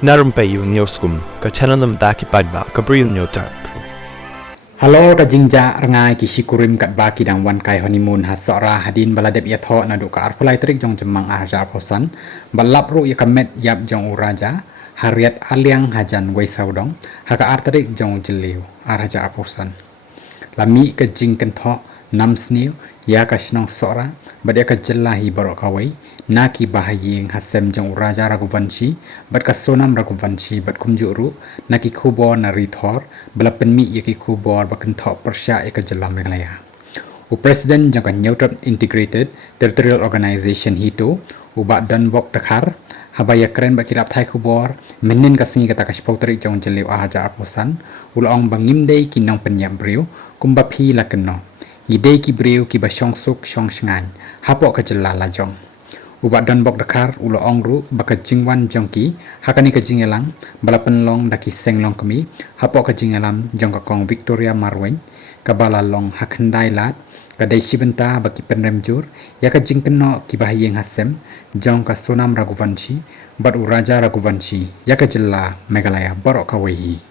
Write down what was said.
Na Rympei U ka channel ki paidbah ka Bri U Hynñiewtrep. Halo ka jingja rangai ki shikurim kat ba ki dang wan kai honeymoon ha sora hadin baladep ya tho na du ka arfulai trik jong jemang Raja Raghuvanshi balap ru ya kamet yap jong uraja hariat aliang hajan wei saudong ha ka artrik jong jeliu Raja Raghuvanshi lami ka jing kan tho nam sniu ya ka shnong sora badia ka jelahi baroh kawai na kiba iing hasem jong Raja Raghuvanshi bat ka Sonam Raghuvanshi bat kumjuru na ki khubor na rithor bala penmi ya ki khubor ba kan tho persya ya ka jelam Meghalaya u president jong ka Hynñiewtrep integrated territorial organization HITO u ba dan bok takhar habaya keren ba kirap thai khubor menin ka singi kata ka spotri jong jeliu Raja Raghuvanshi ulong bangimdei kinong penyam Bri U kumba phi la kynnoh idei ki Bri U ki ba shong suk shong shngan hapo ka jela la jong ubat dan bok dakar ulo ongru baka jingwan jongki hakani ka jingelang balapan long daki senglong kami hapo ka jingelam jong ka kong Victoria Marwen ka bala long hakandai lat ka dai shibenta baki pynrem jur ya ka jing kynnoh ki bahiyeng hasem jong ka Sonam Raghuvanshi bat u Raja Raghuvanshi ya ka jela Meghalaya baroh ka wehi